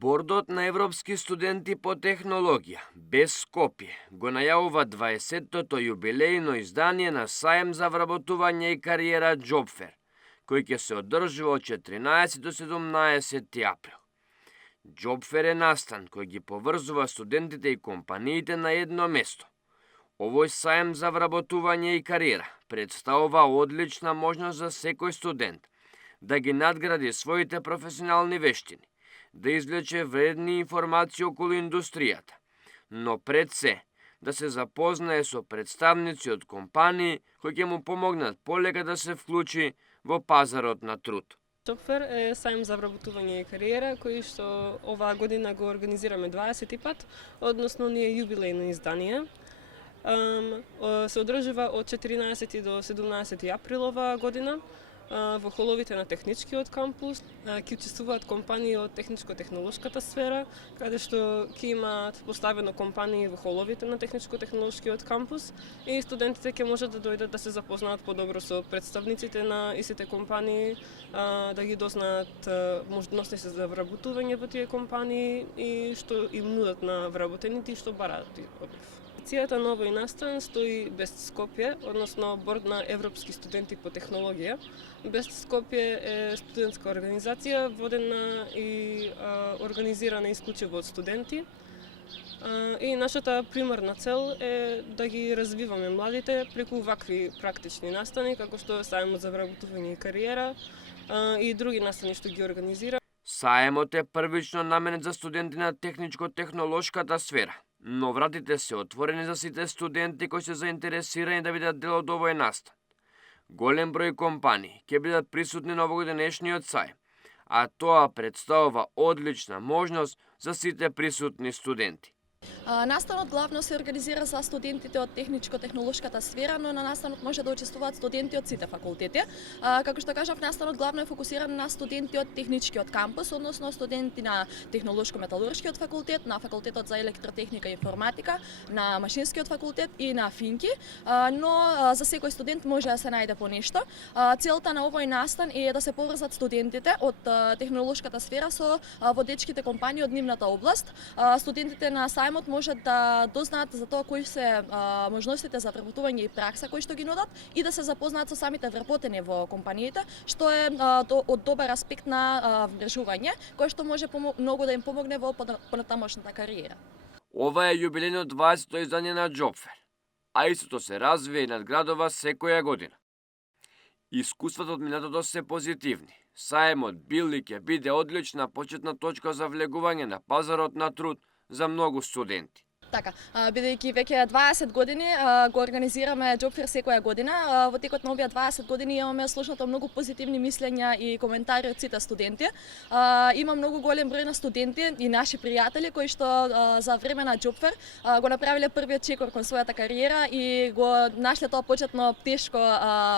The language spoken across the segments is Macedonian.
Бордот на европски студенти по технологија, без Скопје, го најавува 20-тото јубилејно издание на Саем за вработување и кариера Джобфер, кој ќе се одржува од 14 до 17 април. Джобфер е настан кој ги поврзува студентите и компаниите на едно место. Овој Саем за вработување и кариера представува одлична можност за секој студент да ги надгради своите професионални вештини, да извлече вредни информации околу индустријата, но пред се да се запознае со представници од компании кои ќе му помогнат полека да се вклучи во пазарот на труд. Джобфер е саем за вработување и кариера кој што оваа година го организираме 20 пат, односно ние јубилејно издание. Се одржува од 14 до 17 април оваа година во холовите на техничкиот кампус. Ќе учествуваат компании од техничко-технолошката сфера, каде што ќе имаат поставено компании во холовите на техничко-технолошкиот кампус и студентите ќе можат да дојдат да се запознаат подобро со представниците на истите компании, да ги дознаат можности за вработување во тие компании и што им нудат на вработените и што бараат од нив. Иницијата на овој настан стои без Скопје, односно Борд на европски студенти по технологија. Без Скопје е студентска организација водена и организирана исклучиво од студенти. И нашата примарна цел е да ги развиваме младите преку вакви практични настани, како што е Саемот за вработување и кариера и други настани што ги организира. Саемот е првично наменет за студенти на техничко-технолошката сфера, но вратите се отворени за сите студенти кои се заинтересирани да бидат дел од овој настан. Голем број компании ќе бидат присутни на овогодишниот саем, а тоа представува одлична можност за сите присутни студенти. Настанот главно се организира за студентите од техничко-технолошката сфера, но на настанот може да учествуваат студенти од сите факултети. Како што кажав, настанот главно е фокусиран на студенти од техничкиот кампус, односно студенти на технолошко-металуршкиот факултет, на факултетот за електротехника и информатика, на машинскиот факултет и на финки, но за секој студент може да се најде по нешто. Целта на овој настан е да се поврзат студентите од технолошката сфера со водечките компании од нивната област. Студентите на Саемот можат да дознаат за тоа кои се можностите за вработување и пракса кои што ги нудат и да се запознаат со самите вработени во компаниите, што е од добар аспект на вмрежување, кој што може многу да им помогне во понатамошната кариера. Ова е јубилејно 20-то издание на Джобфер, а истото се развива и надградува секоја година. Искуствата од минатото се позитивни. Саемот бил и ќе биде одлична почетна точка за влегување на пазарот на труд за многу студенти. Така, бидејќи веќе 20 години го организираме Джобфер секоја година, во текот на овие 20 години имаме слушнато многу позитивни мислења и коментари од сите студенти. Има многу голем број на студенти и наши пријатели кои што за време на Джобфер го направиле првиот чекор кон својата кариера и го нашле тоа почетно тешко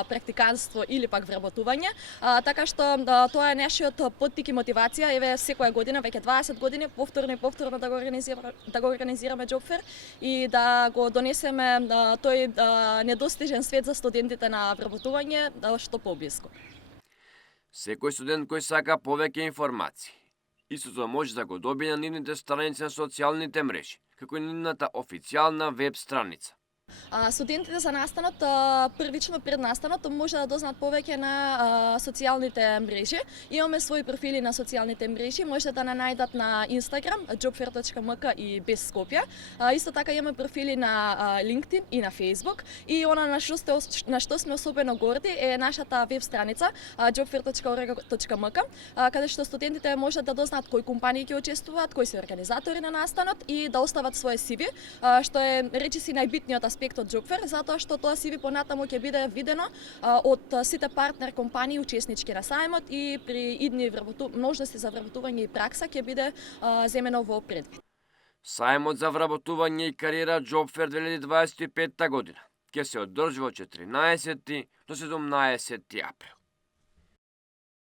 практиканство или пак вработување. Така што тоа е нашиот поттик и мотивација, еве секоја година, веќе 20 години, повторно и повторно да го организираме Джобфер и да го донесеме тој недостижен свет за студентите на вработување што поблиску. Секој студент кој сака повеќе информации, истото може да го добие на нивните страници на социјалните мрежи, како и нивната официјална веб страница. Студентите за настанот првично пред настанот може да дознаат повеќе на социјалните мрежи. Имаме своји профили на социјалните мрежи, можете да најдат на Instagram jobfair.mk и без Скопје. Исто така имаме профили на LinkedIn и на Facebook и она на што сме особено горди е нашата веб страница jobfair.org.mk, каде што студентите можат да дознаат кои компании ќе учествуваат, кои се организатори на настанот и да остават своје CV, што е речиси најбитниот аспект од Джобфер, затоа што тоа CV понатаму ќе биде видено од сите партнер компании учеснички на Саемот и при идни можности за вработување и пракса ќе биде земено во предвид. Саемот за вработување и кариера Джобфер 2025 година ќе се одржува од 14 до 17 април.